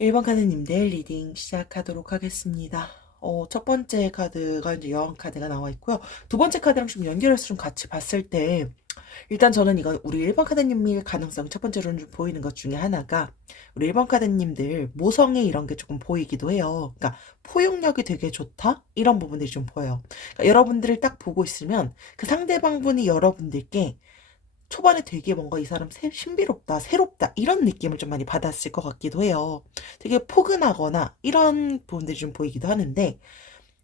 1번 카드님들 리딩 시작하도록 하겠습니다. 첫 번째 카드가 이제 여왕 카드가 나와 있고요. 두 번째 카드랑 좀 연결해서 좀 같이 봤을 때, 일단 저는 이거 우리 1번 카드님일 가능성이 첫 번째로는 좀 보이는 것 중에 하나가, 우리 1번 카드님들 모성애 이런 게 조금 보이기도 해요. 그러니까 포용력이 되게 좋다? 이런 부분들이 좀 보여요. 그러니까 여러분들을 딱 보고 있으면 그 상대방분이 여러분들께 초반에 되게 뭔가 이 사람 신비롭다, 새롭다, 이런 느낌을 좀 많이 받았을 것 같기도 해요. 되게 포근하거나 이런 부분들이 좀 보이기도 하는데,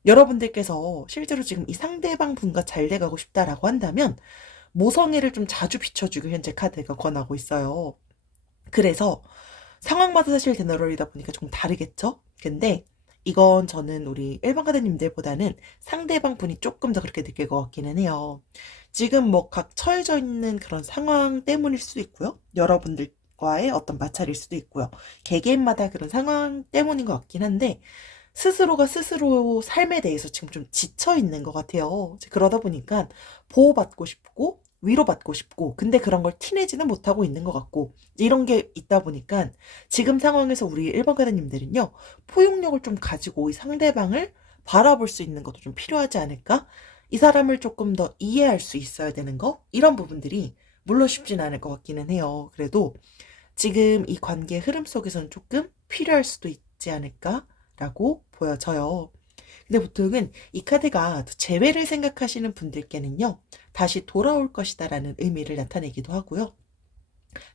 여러분들께서 실제로 지금 이 상대방 분과 잘 돼가고 싶다라고 한다면, 모성애를 좀 자주 비춰주고 현재 카드가 권하고 있어요. 그래서 상황마다 사실 제너럴이다 보니까 조금 다르겠죠? 근데 이건 저는 우리 일반 가드님들보다는 상대방 분이 조금 더 그렇게 느낄 것 같기는 해요. 지금 뭐 각 처해져 있는 그런 상황 때문일 수도 있고요. 여러분들과의 어떤 마찰일 수도 있고요. 개개인마다 그런 상황 때문인 것 같긴 한데, 스스로가 스스로 삶에 대해서 지금 좀 지쳐 있는 것 같아요. 그러다 보니까 보호받고 싶고 위로받고 싶고, 근데 그런 걸 티내지는 못하고 있는 것 같고, 이런 게 있다 보니까 지금 상황에서 우리 1번 가드님들은요, 포용력을 좀 가지고 이 상대방을 바라볼 수 있는 것도 좀 필요하지 않을까? 이 사람을 조금 더 이해할 수 있어야 되는 거? 이런 부분들이 물론 쉽진 않을 것 같기는 해요. 그래도 지금 이 관계의 흐름 속에서는 조금 필요할 수도 있지 않을까라고 보여져요. 근데 보통은 이 카드가 재회를 생각하시는 분들께는요, 다시 돌아올 것이다라는 의미를 나타내기도 하고요.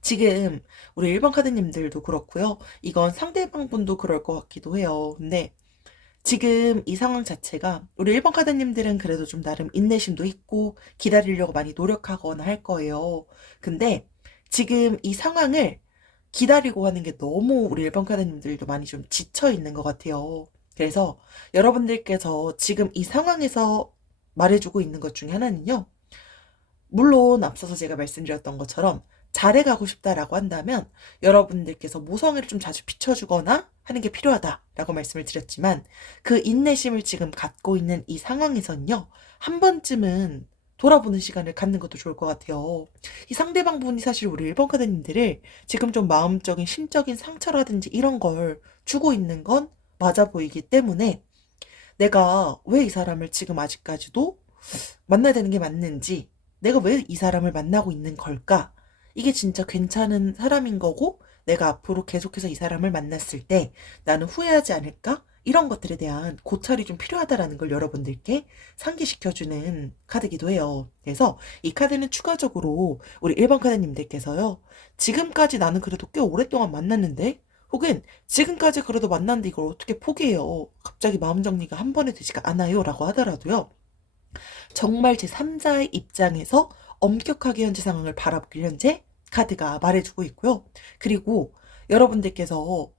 지금 우리 1번 카드님들도 그렇고요. 이건 상대방 분도 그럴 것 같기도 해요. 근데 지금 이 상황 자체가 우리 1번 카드님들은 그래도 좀 나름 인내심도 있고 기다리려고 많이 노력하거나 할 거예요. 근데 지금 이 상황을 기다리고 하는 게 너무 우리 1번 카드님들도 많이 좀 지쳐 있는 것 같아요. 그래서 여러분들께서 지금 이 상황에서 말해주고 있는 것 중에 하나는요. 물론 앞서서 제가 말씀드렸던 것처럼 잘해가고 싶다라고 한다면 여러분들께서 모성애를 좀 자주 비춰주거나 하는 게 필요하다라고 말씀을 드렸지만, 그 인내심을 지금 갖고 있는 이 상황에선요, 한 번쯤은 돌아보는 시간을 갖는 것도 좋을 것 같아요. 이 상대방 분이 사실 우리 1번 카드님들을 지금 좀 마음적인 심적인 상처라든지 이런 걸 주고 있는 건 맞아 보이기 때문에, 내가 왜 이 사람을 지금 아직까지도 만나야 되는 게 맞는지, 내가 왜 이 사람을 만나고 있는 걸까? 이게 진짜 괜찮은 사람인 거고, 내가 앞으로 계속해서 이 사람을 만났을 때 나는 후회하지 않을까? 이런 것들에 대한 고찰이 좀 필요하다라는 걸 여러분들께 상기시켜주는 카드기도 해요. 그래서 이 카드는 추가적으로 우리 1번 카드님들께서요, 지금까지 나는 그래도 꽤 오랫동안 만났는데, 혹은 지금까지 그래도 만났는데 이걸 어떻게 포기해요? 갑자기 마음 정리가 한 번에 되지가 않아요. 라고 하더라도요, 정말 제3자의 입장에서 엄격하게 현재 상황을 바라보길 현재 카드가 말해주고 있고요. 그리고 여러분들께서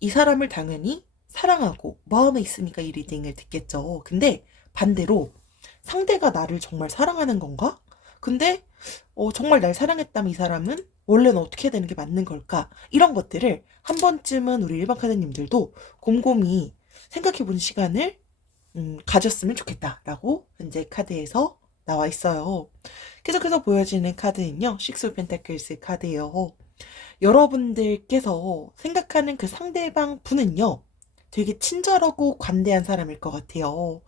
이 사람을 당연히 사랑하고 마음에 있으니까 이 리딩을 듣겠죠. 근데 반대로 상대가 나를 정말 사랑하는 건가? 근데 정말 날 사랑했다면 이 사람은 원래는 어떻게 해야 되는 게 맞는 걸까? 이런 것들을 한 번쯤은 우리 일반 카드님들도 곰곰이 생각해보는 시간을 가졌으면 좋겠다라고 현재 카드에서 나와 있어요. 계속해서 보여지는 카드는요, 식스 오브 펜타클스 카드예요. 여러분들께서 생각하는 그 상대방 분은요, 되게 친절하고 관대한 사람일 것 같아요.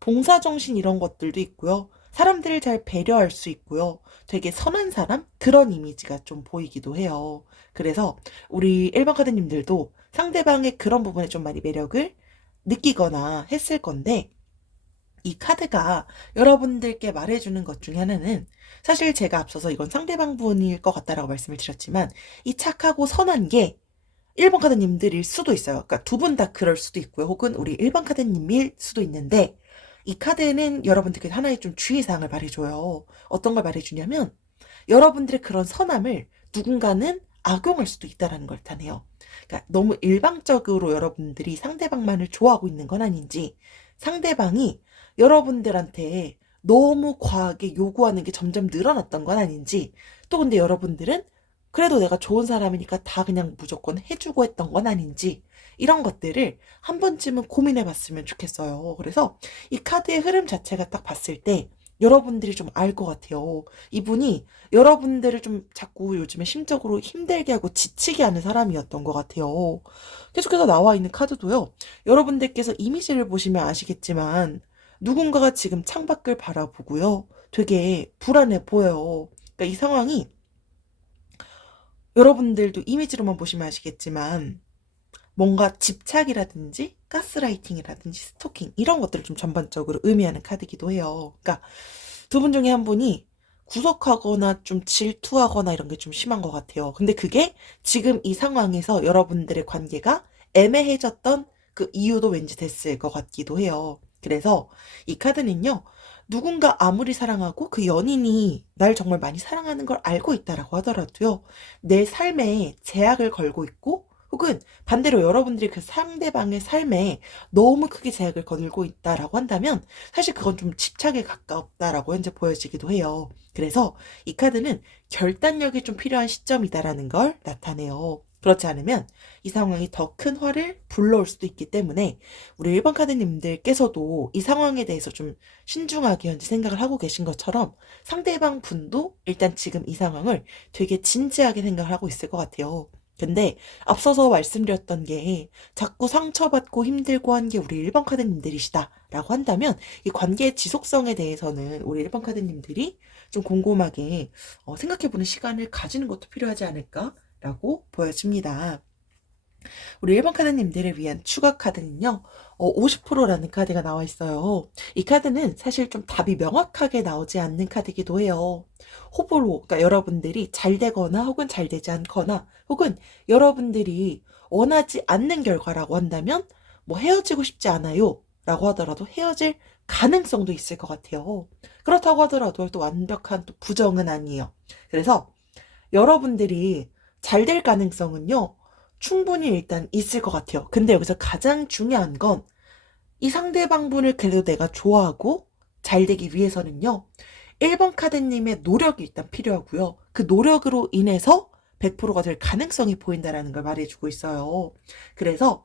봉사정신 이런 것들도 있고요. 사람들을 잘 배려할 수 있고요. 되게 선한 사람? 그런 이미지가 좀 보이기도 해요. 그래서 우리 일반 카드님들도 상대방의 그런 부분에 좀 많이 매력을 느끼거나 했을 건데, 이 카드가 여러분들께 말해주는 것 중에 하나는, 사실 제가 앞서서 이건 상대방 분일 것 같다라고 말씀을 드렸지만, 이 착하고 선한 게 1번 카드님들일 수도 있어요. 그러니까 두 분 다 그럴 수도 있고요. 혹은 우리 1번 카드님일 수도 있는데, 이 카드는 여러분들께 하나의 좀 주의사항을 말해줘요. 어떤 걸 말해주냐면, 여러분들의 그런 선함을 누군가는 악용할 수도 있다는 걸 타네요. 그러니까 너무 일방적으로 여러분들이 상대방만을 좋아하고 있는 건 아닌지, 상대방이 여러분들한테 너무 과하게 요구하는 게 점점 늘어났던 건 아닌지, 또 근데 여러분들은 그래도 내가 좋은 사람이니까 다 그냥 무조건 해주고 했던 건 아닌지, 이런 것들을 한 번쯤은 고민해 봤으면 좋겠어요. 그래서 이 카드의 흐름 자체가 딱 봤을 때 여러분들이 좀 알 것 같아요. 이분이 여러분들을 좀 자꾸 요즘에 심적으로 힘들게 하고 지치게 하는 사람이었던 것 같아요. 계속해서 나와 있는 카드도요. 여러분들께서 이미지를 보시면 아시겠지만 누군가가 지금 창밖을 바라보고요. 되게 불안해 보여요. 그러니까 이 상황이 여러분들도 이미지로만 보시면 아시겠지만 뭔가 집착이라든지 가스라이팅이라든지 스토킹 이런 것들을 좀 전반적으로 의미하는 카드이기도 해요. 그러니까 두 분 중에 한 분이 구속하거나 좀 질투하거나 이런 게 좀 심한 것 같아요. 근데 그게 지금 이 상황에서 여러분들의 관계가 애매해졌던 그 이유도 왠지 됐을 것 같기도 해요. 그래서 이 카드는요. 누군가 아무리 사랑하고 그 연인이 날 정말 많이 사랑하는 걸 알고 있다라고 하더라도요. 내 삶에 제약을 걸고 있고 혹은 반대로 여러분들이 그 상대방의 삶에 너무 크게 제약을 걸고 있다라고 한다면 사실 그건 좀 집착에 가깝다라고 현재 보여지기도 해요. 그래서 이 카드는 결단력이 좀 필요한 시점이다라는 걸 나타내요. 그렇지 않으면 이 상황이 더 큰 화를 불러올 수도 있기 때문에 우리 1번 카드님들께서도 이 상황에 대해서 좀 신중하게 현재 생각을 하고 계신 것처럼 상대방 분도 일단 지금 이 상황을 되게 진지하게 생각을 하고 있을 것 같아요. 근데 앞서서 말씀드렸던 게 자꾸 상처받고 힘들고 한 게 우리 1번 카드님들이시다라고 한다면 이 관계의 지속성에 대해서는 우리 1번 카드님들이 좀 곰곰하게 생각해보는 시간을 가지는 것도 필요하지 않을까라고 보여집니다. 우리 1번 카드님들을 위한 추가 카드는요. 50%라는 카드가 나와 있어요. 이 카드는 사실 좀 답이 명확하게 나오지 않는 카드이기도 해요. 호불호, 그러니까 여러분들이 잘 되거나 혹은 잘 되지 않거나 혹은 여러분들이 원하지 않는 결과라고 한다면 뭐 헤어지고 싶지 않아요 라고 하더라도 헤어질 가능성도 있을 것 같아요. 그렇다고 하더라도 또 완벽한 또 부정은 아니에요. 그래서 여러분들이 잘 될 가능성은요. 충분히 일단 있을 것 같아요. 근데 여기서 가장 중요한 건 이 상대방 분을 그래도 내가 좋아하고 잘 되기 위해서는요. 1번 카드님의 노력이 일단 필요하고요. 그 노력으로 인해서 100%가 될 가능성이 보인다라는 걸 말해주고 있어요. 그래서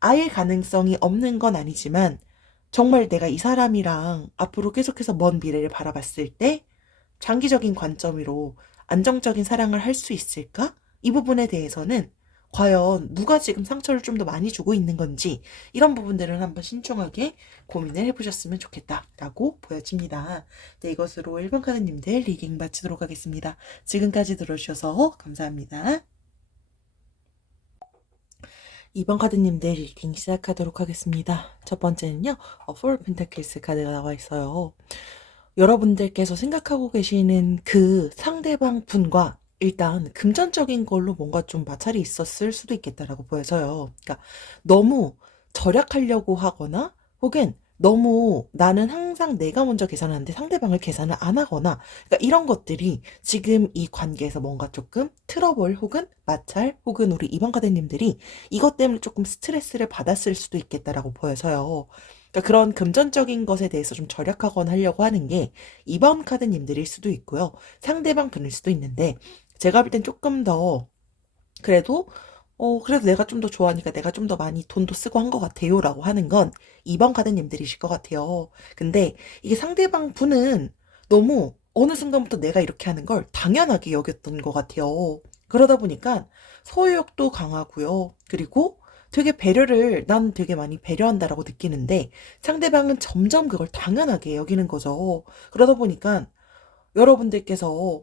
아예 가능성이 없는 건 아니지만 정말 내가 이 사람이랑 앞으로 계속해서 먼 미래를 바라봤을 때 장기적인 관점으로 안정적인 사랑을 할 수 있을까? 이 부분에 대해서는 과연 누가 지금 상처를 좀 더 많이 주고 있는 건지 이런 부분들을 한번 신중하게 고민을 해보셨으면 좋겠다라고 보여집니다. 네, 이것으로 1번 카드님들 리딩 마치도록 하겠습니다. 지금까지 들어주셔서 감사합니다. 2번 카드님들 리딩 시작하도록 하겠습니다. 첫 번째는요. Four Pentacles 카드가 나와 있어요. 여러분들께서 생각하고 계시는 그 상대방 분과 일단 금전적인 걸로 뭔가 좀 마찰이 있었을 수도 있겠다라고 보여서요. 그러니까 너무 절약하려고 하거나 혹은 너무 나는 항상 내가 먼저 계산하는데 상대방을 계산을 안 하거나 그러니까 이런 것들이 지금 이 관계에서 뭔가 조금 트러블 혹은 마찰 혹은 우리 이번 카드님들이 이것 때문에 조금 스트레스를 받았을 수도 있겠다라고 보여서요. 그러니까 그런 금전적인 것에 대해서 좀 절약하거나 하려고 하는 게 2번 카드님들일 수도 있고요. 상대방 분일 수도 있는데 제가 볼 땐 조금 더 그래도 그래도 내가 좀 더 좋아하니까 내가 좀 더 많이 돈도 쓰고 한 것 같아요 라고 하는 건 2번 카드님들이실 것 같아요. 근데 이게 상대방 분은 너무 어느 순간부터 내가 이렇게 하는 걸 당연하게 여겼던 것 같아요. 그러다 보니까 소유욕도 강하고요. 그리고 되게 배려를 난 되게 많이 배려한다라고 느끼는데 상대방은 점점 그걸 당연하게 여기는 거죠. 그러다 보니까 여러분들께서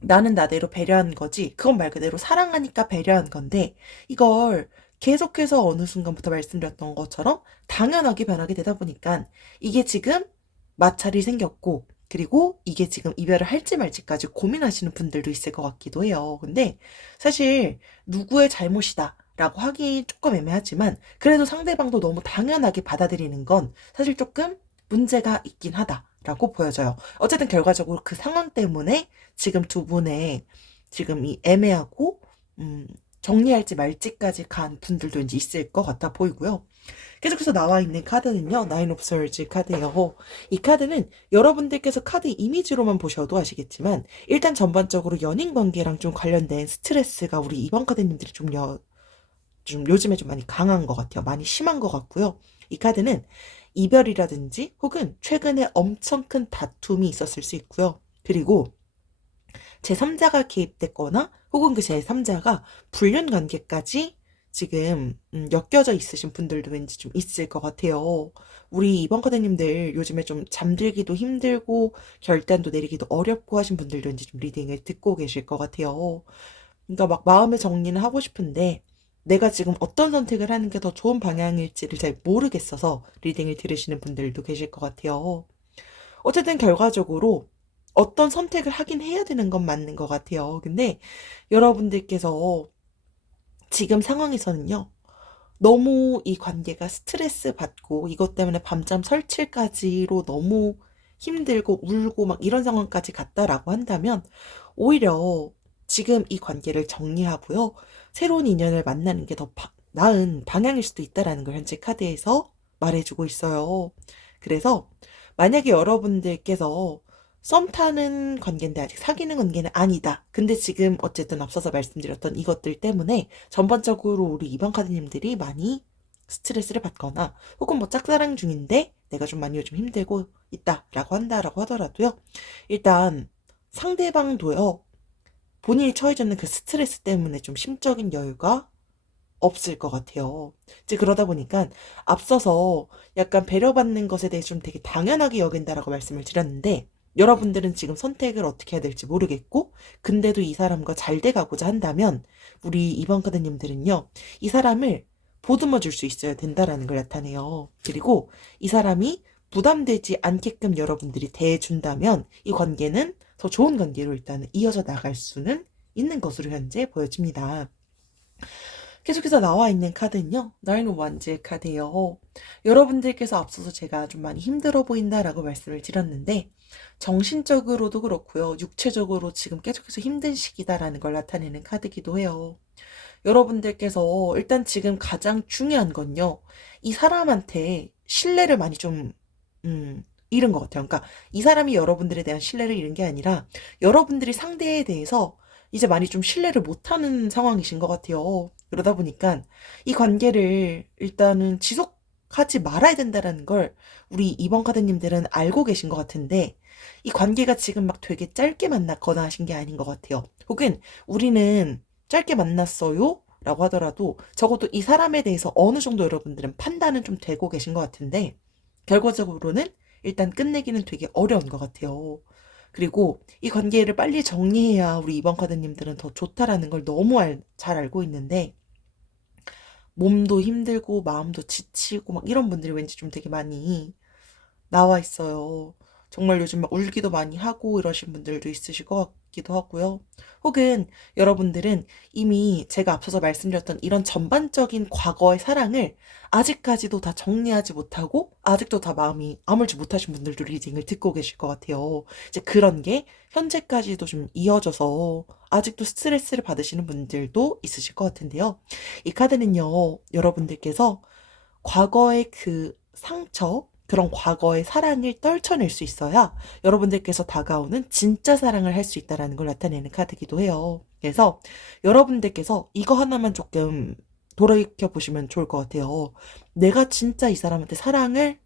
나는 나대로 배려한 거지. 그건 말 그대로 사랑하니까 배려한 건데 이걸 계속해서 어느 순간부터 말씀드렸던 것처럼 당연하게 변하게 되다 보니까 이게 지금 마찰이 생겼고 그리고 이게 지금 이별을 할지 말지까지 고민하시는 분들도 있을 것 같기도 해요. 근데 사실 누구의 잘못이다. 라고 하기 조금 애매하지만 그래도 상대방도 너무 당연하게 받아들이는 건 사실 조금 문제가 있긴 하다라고 보여져요. 어쨌든 결과적으로 그 상황 때문에 지금 두 분의 지금 이 애매하고 정리할지 말지까지 간 분들도 이제 있을 것 같아 보이고요. 계속해서 나와 있는 카드는요. 나인 오브 솔즈 카드예요. 이 카드는 여러분들께서 카드 이미지로만 보셔도 아시겠지만 일단 전반적으로 연인 관계랑 좀 관련된 스트레스가 우리 이번 카드님들이 좀 요즘에 좀 많이 강한 것 같아요. 많이 심한 것 같고요. 이 카드는 이별이라든지 혹은 최근에 엄청 큰 다툼이 있었을 수 있고요. 그리고 제3자가 개입됐거나 혹은 그 제3자가 불륜 관계까지 지금 엮여져 있으신 분들도 왠지 좀 있을 것 같아요. 우리 이번 카드님들 요즘에 좀 잠들기도 힘들고 결단도 내리기도 어렵고 하신 분들도 왠지 좀 리딩을 듣고 계실 것 같아요. 그러니까 막 마음의 정리는 하고 싶은데 내가 지금 어떤 선택을 하는 게 더 좋은 방향일지를 잘 모르겠어서 리딩을 들으시는 분들도 계실 것 같아요. 어쨌든 결과적으로 어떤 선택을 하긴 해야 되는 건 맞는 것 같아요. 근데 여러분들께서 지금 상황에서는요, 너무 이 관계가 스트레스 받고 이것 때문에 밤잠 설치까지로 너무 힘들고 울고 막 이런 상황까지 갔다라고 한다면 오히려 지금 이 관계를 정리하고요. 새로운 인연을 만나는 게 더 나은 방향일 수도 있다라는 걸 현재 카드에서 말해주고 있어요. 그래서 만약에 여러분들께서 썸 타는 관계인데 아직 사귀는 관계는 아니다. 근데 지금 어쨌든 앞서서 말씀드렸던 이것들 때문에 전반적으로 우리 이번 카드님들이 많이 스트레스를 받거나 혹은 뭐 짝사랑 중인데 내가 좀 많이 요즘 힘들고 있다라고 한다라고 하더라도요. 일단 상대방도요. 본인이 처해져 있는 그 스트레스 때문에 좀 심적인 여유가 없을 것 같아요. 이제 그러다 보니까 앞서서 약간 배려받는 것에 대해서 좀 되게 당연하게 여긴다라고 말씀을 드렸는데 여러분들은 지금 선택을 어떻게 해야 될지 모르겠고 근데도 이 사람과 잘 돼가고자 한다면 우리 이번 카드님들은요. 이 사람을 보듬어 줄 수 있어야 된다라는 걸 나타내요. 그리고 이 사람이 부담되지 않게끔 여러분들이 대해준다면 이 관계는 더 좋은 관계로 일단은 이어져 나갈 수는 있는 것으로 현재 보여집니다. 계속해서 나와 있는 카드는요. 나인 오브 완즈의 카드예요. 여러분들께서 앞서서 제가 좀 많이 힘들어 보인다라고 말씀을 드렸는데 정신적으로도 그렇고요. 육체적으로 지금 계속해서 힘든 시기다라는 걸 나타내는 카드기도 해요. 여러분들께서 일단 지금 가장 중요한 건요. 이 사람한테 신뢰를 많이 좀 잃은 것 같아요. 그러니까 이 사람이 여러분들에 대한 신뢰를 잃은 게 아니라 여러분들이 상대에 대해서 이제 많이 좀 신뢰를 못하는 상황이신 것 같아요. 그러다 보니까 이 관계를 일단은 지속하지 말아야 된다는 걸 우리 이번 카드님들은 알고 계신 것 같은데 이 관계가 지금 막 되게 짧게 만났거나 하신 게 아닌 것 같아요. 혹은 우리는 짧게 만났어요? 라고 하더라도 적어도 이 사람에 대해서 어느 정도 여러분들은 판단은 좀 되고 계신 것 같은데 결과적으로는 일단 끝내기는 되게 어려운 것 같아요. 그리고 이 관계를 빨리 정리해야 우리 이번 카드님들은 더 좋다라는 걸 너무 잘 알고 있는데 몸도 힘들고 마음도 지치고 막 이런 분들이 왠지 좀 되게 많이 나와 있어요. 정말 요즘 막 울기도 많이 하고 이러신 분들도 있으실 것 같기도 하고요. 혹은 여러분들은 이미 제가 앞서서 말씀드렸던 이런 전반적인 과거의 사랑을 아직까지도 다 정리하지 못하고 아직도 다 마음이 아물지 못하신 분들도 리딩을 듣고 계실 것 같아요. 이제 그런 게 현재까지도 좀 이어져서 아직도 스트레스를 받으시는 분들도 있으실 것 같은데요. 이 카드는요, 여러분들께서 과거의 그 상처, 그런 과거의 사랑을 떨쳐낼 수 있어야 여러분들께서 다가오는 진짜 사랑을 할 수 있다는 걸 나타내는 카드기도 해요. 그래서 여러분들께서 이거 하나만 조금 돌이켜 보시면 좋을 것 같아요. 내가 진짜 이 사람한테 사랑을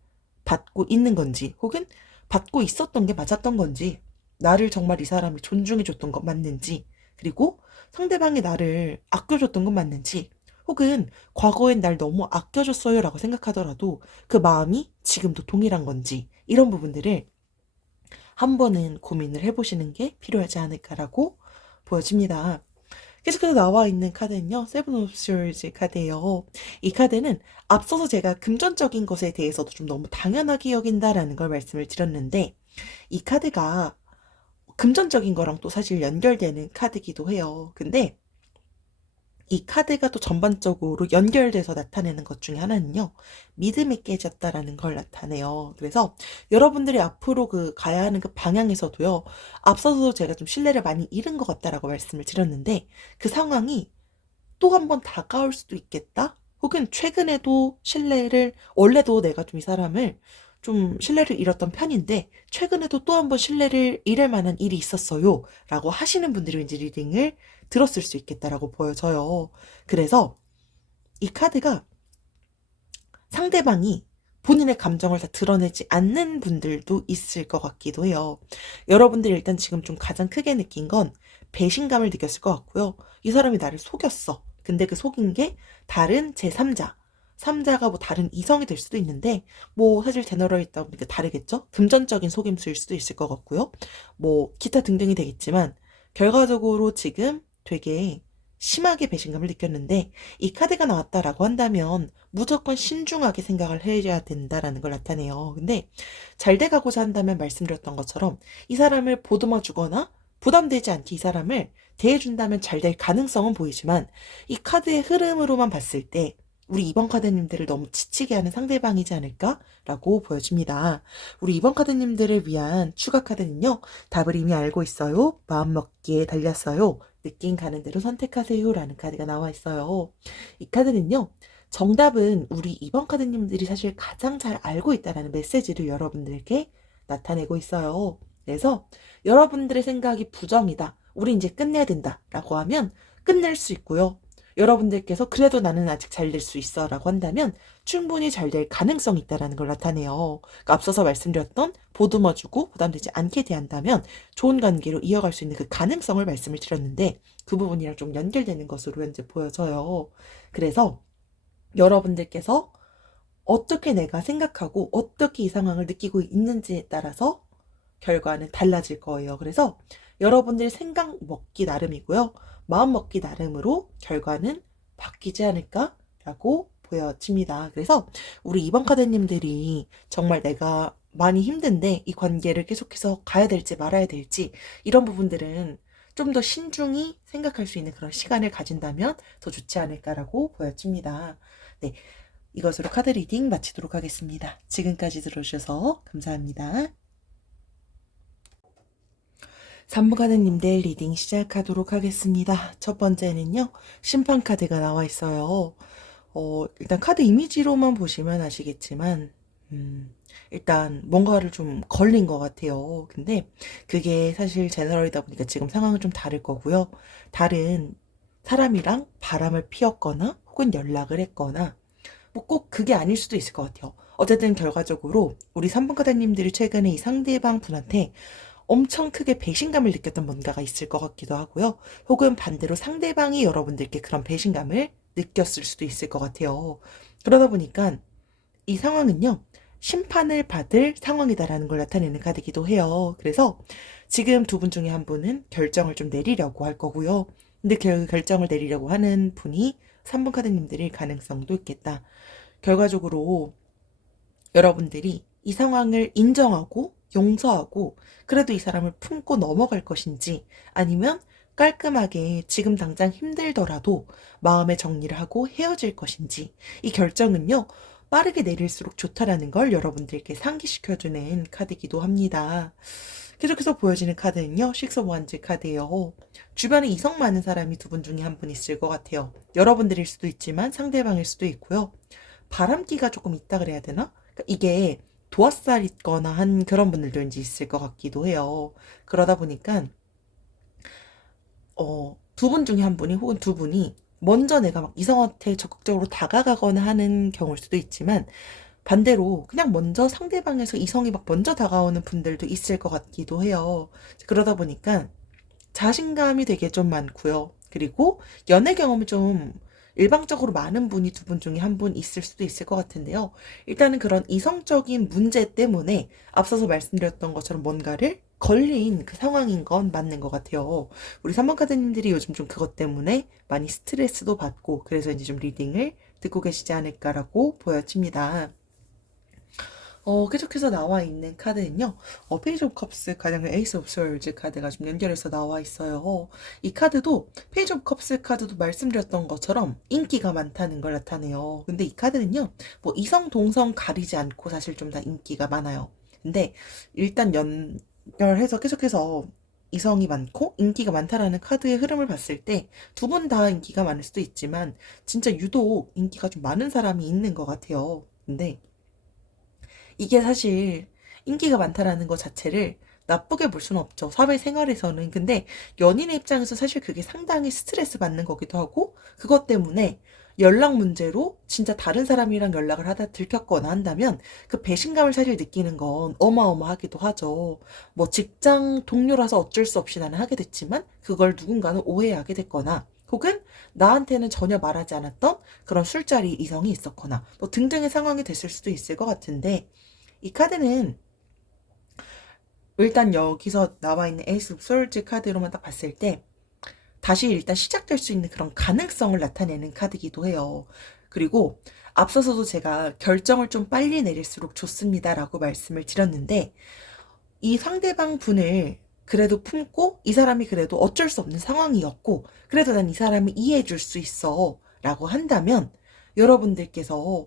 받고 있는 건지, 혹은 받고 있었던 게 맞았던 건지, 나를 정말 이 사람이 존중해 줬던 건 맞는지, 그리고 상대방이 나를 아껴줬던 건 맞는지, 혹은 과거엔 날 너무 아껴줬어요 라고 생각하더라도 그 마음이 지금도 동일한 건지 이런 부분들을 한 번은 고민을 해보시는 게 필요하지 않을까라고 보여집니다. 계속해서 나와 있는 카드는요. 세븐 오브 스월즈 카드예요. 이 카드는 앞서서 제가 금전적인 것에 대해서도 좀 너무 당연하게 여긴다라는 걸 말씀을 드렸는데 이 카드가 금전적인 거랑 또 사실 연결되는 카드기도 해요. 근데 이 카드가 또 전반적으로 연결돼서 나타내는 것 중에 하나는요. 믿음이 깨졌다라는 걸 나타내요. 그래서 여러분들이 앞으로 그 가야 하는 그 방향에서도요. 앞서서 제가 좀 신뢰를 많이 잃은 것 같다라고 말씀을 드렸는데 그 상황이 또 한 번 다가올 수도 있겠다? 혹은 최근에도 신뢰를 원래도 내가 좀 이 사람을 좀 신뢰를 잃었던 편인데 최근에도 또 한 번 신뢰를 잃을 만한 일이 있었어요. 라고 하시는 분들이 왠지 리딩을 들었을 수 있겠다라고 보여져요. 그래서 이 카드가 상대방이 본인의 감정을 다 드러내지 않는 분들도 있을 것 같기도 해요. 여러분들이 일단 지금 좀 가장 크게 느낀 건 배신감을 느꼈을 것 같고요. 이 사람이 나를 속였어. 근데 그 속인 게 다른 제3자. 3자가 뭐 다른 이성이 될 수도 있는데, 뭐 사실 제너럴 있다 보니까 다르겠죠? 금전적인 속임수일 수도 있을 것 같고요. 뭐 기타 등등이 되겠지만, 결과적으로 지금 되게 심하게 배신감을 느꼈는데, 이 카드가 나왔다라고 한다면 무조건 신중하게 생각을 해야 된다라는 걸 나타내요. 근데 잘 돼가고자 한다면 말씀드렸던 것처럼 이 사람을 보듬어 주거나 부담되지 않게 이 사람을 대해준다면 잘 될 가능성은 보이지만, 이 카드의 흐름으로만 봤을 때 우리 2번 카드님들을 너무 지치게 하는 상대방이지 않을까라고 보여집니다. 우리 2번 카드님들을 위한 추가 카드는요. 답을 이미 알고 있어요. 마음먹기에 달렸어요. 느낌 가는 대로 선택하세요라는 카드가 나와 있어요. 이 카드는요. 정답은 우리 2번 카드님들이 사실 가장 잘 알고 있다라는 메시지를 여러분들께 나타내고 있어요. 그래서 여러분들의 생각이 부정이다. 우리 이제 끝내야 된다. 라고 하면 끝낼 수 있고요. 여러분들께서 그래도 나는 아직 잘 될 수 있어 라고 한다면 충분히 잘 될 가능성이 있다는 걸 나타내요. 그러니까 앞서서 말씀드렸던 보듬어주고 부담되지 않게 대한다면 좋은 관계로 이어갈 수 있는 그 가능성을 말씀을 드렸는데, 그 부분이랑 좀 연결되는 것으로 현재 보여져요. 그래서 여러분들께서 어떻게 내가 생각하고 어떻게 이 상황을 느끼고 있는지에 따라서 결과는 달라질 거예요. 그래서 여러분들 생각 먹기 나름이고요. 마음 먹기 나름으로 결과는 바뀌지 않을까라고 보여집니다. 그래서 우리 2번 카드님들이 정말 내가 많이 힘든데 이 관계를 계속해서 가야 될지 말아야 될지, 이런 부분들은 좀 더 신중히 생각할 수 있는 그런 시간을 가진다면 더 좋지 않을까라고 보여집니다. 네, 이것으로 카드 리딩 마치도록 하겠습니다. 지금까지 들어주셔서 감사합니다. 3부 카드님들 리딩 시작하도록 하겠습니다. 첫 번째는요, 심판 카드가 나와 있어요. 일단 카드 이미지로만 보시면 아시겠지만, 일단 뭔가를 좀 걸린 것 같아요. 근데 그게 사실 제너럴이다 보니까 지금 상황은 좀 다를 거고요. 다른 사람이랑 바람을 피웠거나 혹은 연락을 했거나, 뭐 꼭 그게 아닐 수도 있을 것 같아요. 어쨌든 결과적으로 우리 3번 카드님들이 최근에 이 상대방 분한테 엄청 크게 배신감을 느꼈던 뭔가가 있을 것 같기도 하고요. 혹은 반대로 상대방이 여러분들께 그런 배신감을 느꼈을 수도 있을 것 같아요. 그러다 보니까 이 상황은요, 심판을 받을 상황이다라는 걸 나타내는 카드이기도 해요. 그래서 지금 두 분 중에 한 분은 결정을 좀 내리려고 할 거고요. 근데 그 결정을 내리려고 하는 분이 3번 카드님들일 가능성도 있겠다. 결과적으로 여러분들이 이 상황을 인정하고 용서하고 그래도 이 사람을 품고 넘어갈 것인지, 아니면 깔끔하게 지금 당장 힘들더라도 마음의 정리를 하고 헤어질 것인지, 이 결정은요, 빠르게 내릴수록 좋다라는 걸 여러분들께 상기시켜주는 카드이기도 합니다. 계속해서 보여지는 카드는요, 식스 오브 원즈 카드예요. 주변에 이성 많은 사람이 두 분 중에 한 분 있을 것 같아요. 여러분들일 수도 있지만 상대방일 수도 있고요. 바람기가 조금 있다 그래야 되나? 그러니까 이게 도화살 있거나 한 그런 분들도 이제 있을 것 같기도 해요. 그러다 보니까 두 분 중에 한 분이 혹은 두 분이 먼저 내가 막 이성한테 적극적으로 다가가거나 하는 경우일 수도 있지만, 반대로 그냥 먼저 상대방에서 이성이 막 먼저 다가오는 분들도 있을 것 같기도 해요. 그러다 보니까 자신감이 되게 좀 많고요. 그리고 연애 경험이 좀 일방적으로 많은 분이 두 분 중에 한 분 있을 수도 있을 것 같은데요. 일단은 그런 이성적인 문제 때문에 앞서서 말씀드렸던 것처럼 뭔가를 걸린 그 상황인 건 맞는 것 같아요. 우리 3번 카드님들이 요즘 좀 그것 때문에 많이 스트레스도 받고 그래서 이제 좀 리딩을 듣고 계시지 않을까라고 보여집니다. 계속해서 나와 있는 카드는요, 페이지 오브 컵스 가장 에이스 오브 스월즈 카드가 좀 연결해서 나와 있어요. 이 카드도 페이지 오브 컵스 카드도 말씀드렸던 것처럼 인기가 많다는 걸 나타내요. 근데 이 카드는요, 뭐 이성 동성 가리지 않고 사실 좀 다 인기가 많아요. 근데 일단 연결해서 계속해서 이성이 많고 인기가 많다라는 카드의 흐름을 봤을 때 두 분 다 인기가 많을 수도 있지만 진짜 유독 인기가 좀 많은 사람이 있는 것 같아요. 근데 이게 사실 인기가 많다라는 것 자체를 나쁘게 볼 수는 없죠. 사회생활에서는. 근데 연인의 입장에서 사실 그게 상당히 스트레스 받는 거기도 하고, 그것 때문에 연락 문제로 진짜 다른 사람이랑 연락을 하다 들켰거나 한다면 그 배신감을 사실 느끼는 건 어마어마하기도 하죠. 뭐 직장 동료라서 어쩔 수 없이 나는 하게 됐지만 그걸 누군가는 오해하게 됐거나 혹은 나한테는 전혀 말하지 않았던 그런 술자리 이성이 있었거나 뭐 등등의 상황이 됐을 수도 있을 것 같은데 이 카드는 일단 여기서 나와 있는 에이스 오브 솔즈 카드로만 딱 봤을 때 다시 일단 시작될 수 있는 그런 가능성을 나타내는 카드이기도 해요. 그리고 앞서서도 제가 결정을 좀 빨리 내릴수록 좋습니다라고 말씀을 드렸는데 이 상대방 분을 그래도 품고 이 사람이 그래도 어쩔 수 없는 상황이었고 그래도 난 이 사람을 이해해 줄 수 있어 라고 한다면 여러분들께서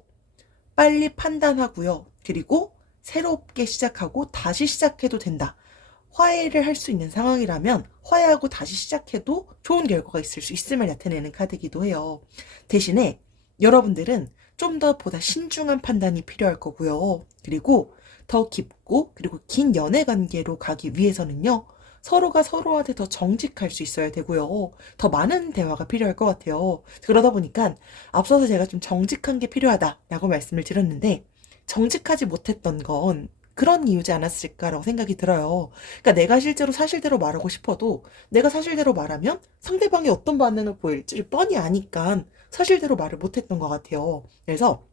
빨리 판단하고요. 그리고 새롭게 시작하고 다시 시작해도 된다. 화해를 할 수 있는 상황이라면 화해하고 다시 시작해도 좋은 결과가 있을 수 있음을 나타내는 카드이기도 해요. 대신에 여러분들은 좀 더 보다 신중한 판단이 필요할 거고요. 그리고 더 깊고 그리고 긴 연애 관계로 가기 위해서는요. 서로가 서로한테 더 정직할 수 있어야 되고요. 더 많은 대화가 필요할 것 같아요. 그러다 보니까 앞서서 제가 좀 정직한 게 필요하다라고 말씀을 드렸는데 정직하지 못했던 건 그런 이유지 않았을까라고 생각이 들어요. 그러니까 내가 실제로 사실대로 말하고 싶어도 내가 사실대로 말하면 상대방이 어떤 반응을 보일지를 뻔히 아니까 사실대로 말을 못했던 것 같아요. 그래서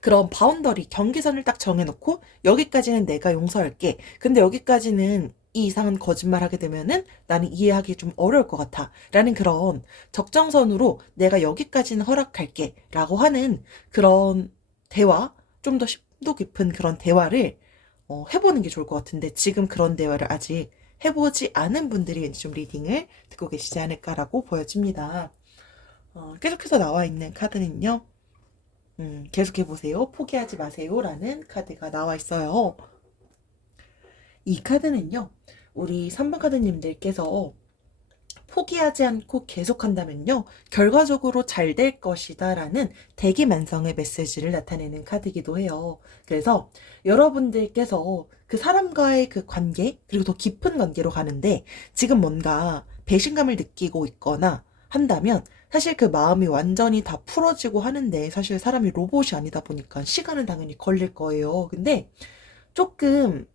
그런 바운더리, 경계선을 딱 정해놓고 여기까지는 내가 용서할게. 근데 여기까지는 이 이상한 거짓말 하게 되면은 나는 이해하기 좀 어려울 것 같아. 라는 그런 적정선으로 내가 여기까지는 허락할게. 라고 하는 그런 대화, 좀 더 심도 깊은 그런 대화를 해보는 게 좋을 것 같은데 지금 그런 대화를 아직 해보지 않은 분들이 왠지 좀 리딩을 듣고 계시지 않을까라고 보여집니다. 계속해서 나와 있는 카드는요. 계속해보세요. 포기하지 마세요. 라는 카드가 나와 있어요. 이 카드는요. 우리 3번 카드님들께서 포기하지 않고 계속한다면요. 결과적으로 잘 될 것이다 라는 대기만성의 메시지를 나타내는 카드이기도 해요. 그래서 여러분들께서 그 사람과의 그 관계 그리고 더 깊은 관계로 가는데 지금 뭔가 배신감을 느끼고 있거나 한다면 사실 그 마음이 완전히 다 풀어지고 하는데 사실 사람이 로봇이 아니다 보니까 시간은 당연히 걸릴 거예요. 근데 조금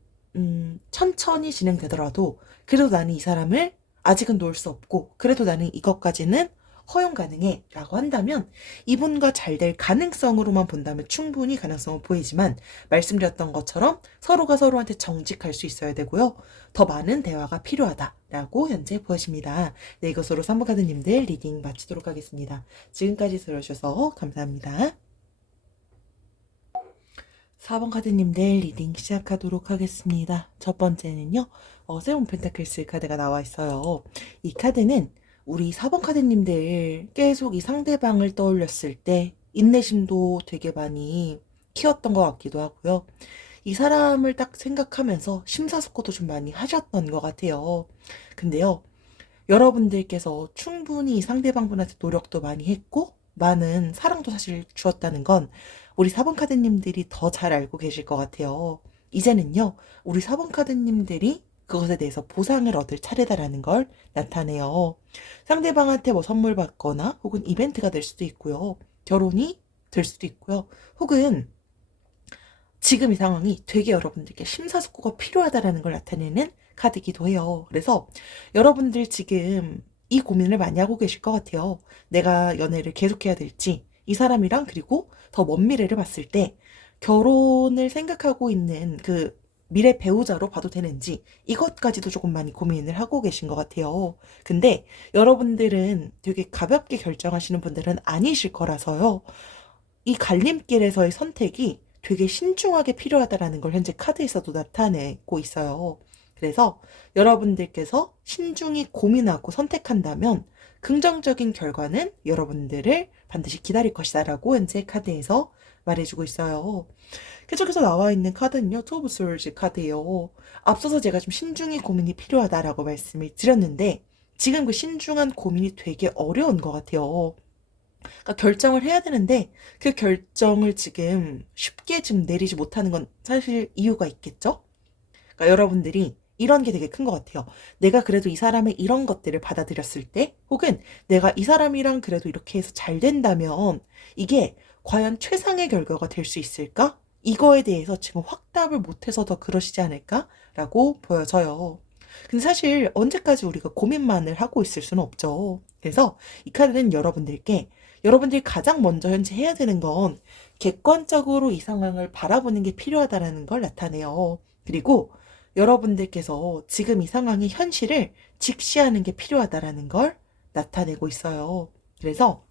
천천히 진행되더라도 그래도 나는 이 사람을 아직은 놓을 수 없고 그래도 나는 이것까지는 허용 가능해 라고 한다면 이분과 잘 될 가능성으로만 본다면 충분히 가능성은 보이지만 말씀드렸던 것처럼 서로가 서로한테 정직할 수 있어야 되고요. 더 많은 대화가 필요하다라고 현재 보여집니다. 네, 이것으로 3번 카드님들 리딩 마치도록 하겠습니다. 지금까지 들어주셔서 감사합니다. 4번 카드님들 리딩 시작하도록 하겠습니다. 첫 번째는요. 세븐 펜타클스 카드가 나와 있어요. 이 카드는 우리 4번 카드님들 계속 이 상대방을 떠올렸을 때 인내심도 되게 많이 키웠던 것 같기도 하고요. 이 사람을 딱 생각하면서 심사숙고도 좀 많이 하셨던 것 같아요. 근데요. 여러분들께서 충분히 상대방분한테 노력도 많이 했고 많은 사랑도 사실 주었다는 건 우리 4번 카드님들이 더 잘 알고 계실 것 같아요. 이제는요, 우리 4번 카드님들이 그것에 대해서 보상을 얻을 차례다라는 걸 나타내요. 상대방한테 뭐 선물 받거나 혹은 이벤트가 될 수도 있고요. 결혼이 될 수도 있고요. 혹은 지금 이 상황이 되게 여러분들께 심사숙고가 필요하다라는 걸 나타내는 카드이기도 해요. 그래서 여러분들 지금 이 고민을 많이 하고 계실 것 같아요. 내가 연애를 계속해야 될지, 이 사람이랑 그리고 더 먼 미래를 봤을 때 결혼을 생각하고 있는 그 미래 배우자로 봐도 되는지 이것까지도 조금 많이 고민을 하고 계신 것 같아요. 근데 여러분들은 되게 가볍게 결정하시는 분들은 아니실 거라서요. 이 갈림길에서의 선택이 되게 신중하게 필요하다라는 걸 현재 카드에서도 나타내고 있어요. 그래서 여러분들께서 신중히 고민하고 선택한다면 긍정적인 결과는 여러분들을 반드시 기다릴 것이다 라고 현재 카드에서 말해주고 있어요. 계속해서 나와 있는 카드는요. 투 오브 솔즈 카드예요. 앞서서 제가 좀 신중히 고민이 필요하다라고 말씀을 드렸는데 지금 그 신중한 고민이 되게 어려운 것 같아요. 그러니까 결정을 해야 되는데 그 결정을 지금 쉽게 지금 내리지 못하는 건 사실 이유가 있겠죠? 그러니까 여러분들이 이런 게 되게 큰 것 같아요. 내가 그래도 이 사람의 이런 것들을 받아들였을 때, 혹은 내가 이 사람이랑 그래도 이렇게 해서 잘 된다면 이게 과연 최상의 결과가 될 수 있을까? 이거에 대해서 지금 확답을 못해서 더 그러시지 않을까라고 보여져요. 근데 사실 언제까지 우리가 고민만을 하고 있을 수는 없죠. 그래서 이 카드는 여러분들께, 여러분들이 가장 먼저 현재 해야 되는 건 객관적으로 이 상황을 바라보는 게 필요하다는 걸 나타내요. 그리고 여러분들께서 지금 이 상황의 현실을 직시하는 게 필요하다는 걸 나타내고 있어요. 그래서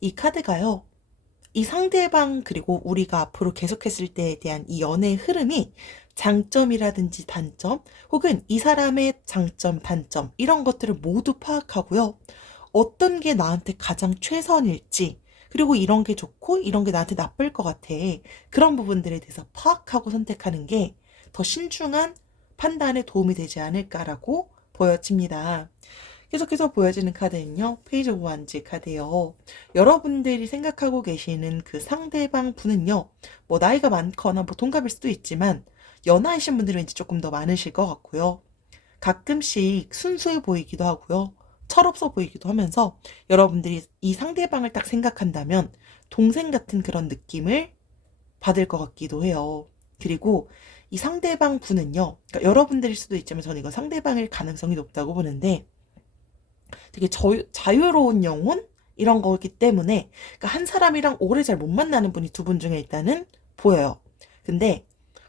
이 카드가요, 이 상대방 그리고 우리가 앞으로 계속했을 때에 대한 이 연애의 흐름이 장점이라든지 단점, 혹은 이 사람의 장점, 단점 이런 것들을 모두 파악하고요. 어떤 게 나한테 가장 최선일지, 그리고 이런 게 좋고 이런 게 나한테 나쁠 것 같아, 그런 부분들에 대해서 파악하고 선택하는 게 더 신중한 판단에 도움이 되지 않을까라고 보여집니다. 계속해서 보여지는 카드는요, 페이지 오브 완즈 카드예요. 여러분들이 생각하고 계시는 그 상대방 분은요, 뭐 나이가 많거나 뭐 동갑일 수도 있지만 연하이신 분들이 왠지 조금 더 많으실 것 같고요. 가끔씩 순수해 보이기도 하고요. 철없어 보이기도 하면서 여러분들이 이 상대방을 딱 생각한다면 동생 같은 그런 느낌을 받을 것 같기도 해요. 그리고 이 상대방 분은요, 그러니까 여러분들일 수도 있지만 저는 이건 상대방일 가능성이 높다고 보는데, 되게 자유로운 영혼? 이런 거기 때문에, 그러니까 한 사람이랑 오래 잘 못 만나는 분이 두 분 중에 일단은 보여요. 근데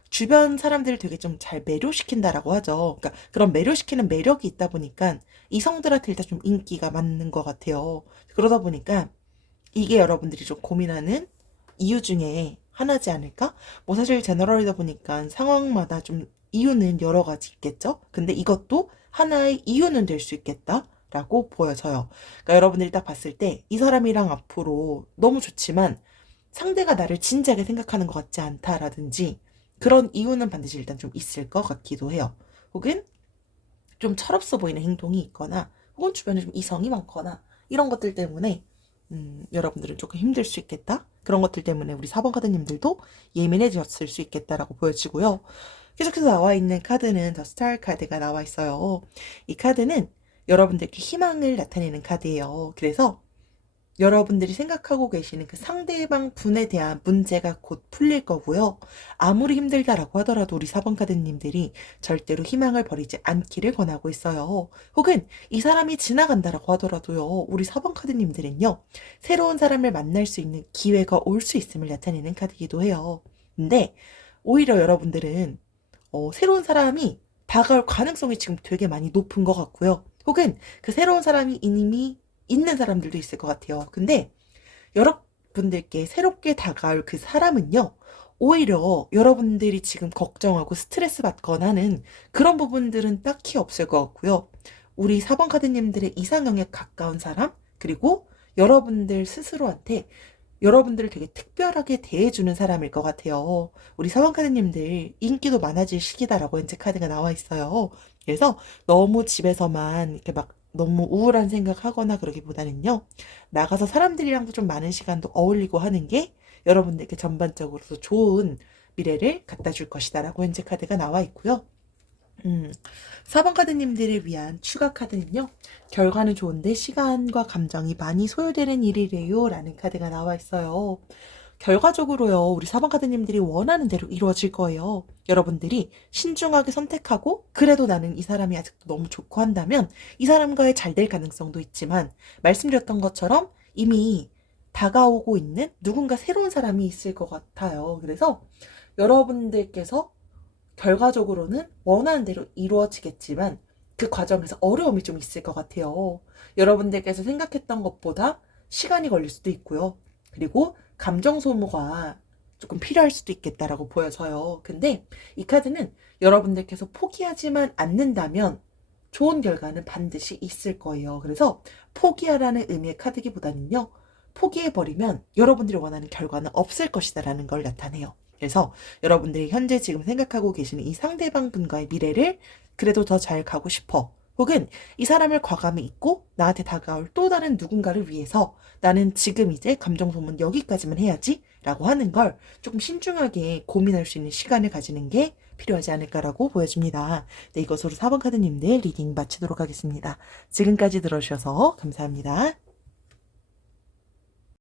주변 사람들을 되게 좀 잘 매료시킨다라고 하죠. 그러니까 그런 매료시키는 매력이 있다 보니까 이성들한테 일단 좀 인기가 많은 것 같아요. 그러다 보니까 이게 여러분들이 좀 고민하는 이유 중에 하나지 않을까? 뭐 사실 제너럴이다 보니까 상황마다 좀 이유는 여러 가지 있겠죠? 근데 이것도 하나의 이유는 될 수 있겠다라고 보여져요. 그러니까 여러분들이 딱 봤을 때 이 사람이랑 앞으로 너무 좋지만 상대가 나를 진지하게 생각하는 것 같지 않다라든지, 그런 이유는 반드시 일단 좀 있을 것 같기도 해요. 혹은 좀 철없어 보이는 행동이 있거나, 혹은 주변에 좀 이성이 많거나, 이런 것들 때문에 여러분들은 조금 힘들 수 있겠다. 그런 것들 때문에 우리 4번 카드님들도 예민해졌을 수 있겠다라고 보여지고요. 계속해서 나와 있는 카드는 더 스타 카드가 나와 있어요. 이 카드는 여러분들께 희망을 나타내는 카드예요. 그래서 여러분들이 생각하고 계시는 그 상대방 분에 대한 문제가 곧 풀릴 거고요. 아무리 힘들다라고 하더라도 우리 4번 카드님들이 절대로 희망을 버리지 않기를 권하고 있어요. 혹은 이 사람이 지나간다라고 하더라도요, 우리 4번 카드님들은요, 새로운 사람을 만날 수 있는 기회가 올 수 있음을 나타내는 카드이기도 해요. 근데 오히려 여러분들은 새로운 사람이 다가올 가능성이 지금 되게 많이 높은 것 같고요. 혹은 그 새로운 사람이 이미 있는 사람들도 있을 것 같아요. 근데 여러분들께 새롭게 다가올 그 사람은요, 오히려 여러분들이 지금 걱정하고 스트레스 받거나 하는 그런 부분들은 딱히 없을 것 같고요. 우리 4번 카드님들의 이상형에 가까운 사람, 그리고 여러분들 스스로한테 여러분들을 되게 특별하게 대해주는 사람일 것 같아요. 우리 4번 카드님들 인기도 많아질 시기다라고 현재 카드가 나와 있어요. 그래서 너무 집에서만 이렇게 막 너무 우울한 생각하거나 그러기보다는요, 나가서 사람들이랑도 좀 많은 시간도 어울리고 하는 게 여러분들께 전반적으로도 좋은 미래를 갖다 줄 것이다라고 현재 카드가 나와 있고요. 4번 카드님들을 위한 추가 카드는요, 결과는 좋은데 시간과 감정이 많이 소요되는 일이래요 라는 카드가 나와 있어요. 결과적으로요, 우리 4번 카드님들이 원하는 대로 이루어질 거예요. 여러분들이 신중하게 선택하고 그래도 나는 이 사람이 아직도 너무 좋고 한다면 이 사람과의 잘 될 가능성도 있지만, 말씀드렸던 것처럼 이미 다가오고 있는 누군가 새로운 사람이 있을 것 같아요. 그래서 여러분들께서 결과적으로는 원하는 대로 이루어지겠지만 그 과정에서 어려움이 좀 있을 것 같아요. 여러분들께서 생각했던 것보다 시간이 걸릴 수도 있고요. 그리고 감정 소모가 조금 필요할 수도 있겠다라고 보여져요. 근데 이 카드는 여러분들께서 포기하지만 않는다면 좋은 결과는 반드시 있을 거예요. 그래서 포기하라는 의미의 카드기보다는요, 포기해버리면 여러분들이 원하는 결과는 없을 것이다라는 걸 나타내요. 그래서 여러분들이 현재 지금 생각하고 계시는 이 상대방 분과의 미래를 그래도 더 잘 가고 싶어, 혹은 이 사람을 과감히 잊고 나한테 다가올 또 다른 누군가를 위해서 나는 지금 이제 감정 소문 여기까지만 해야지 라고 하는 걸 조금 신중하게 고민할 수 있는 시간을 가지는 게 필요하지 않을까라고 보여집니다. 네, 이것으로 4번 카드님들 리딩 마치도록 하겠습니다. 지금까지 들어주셔서 감사합니다.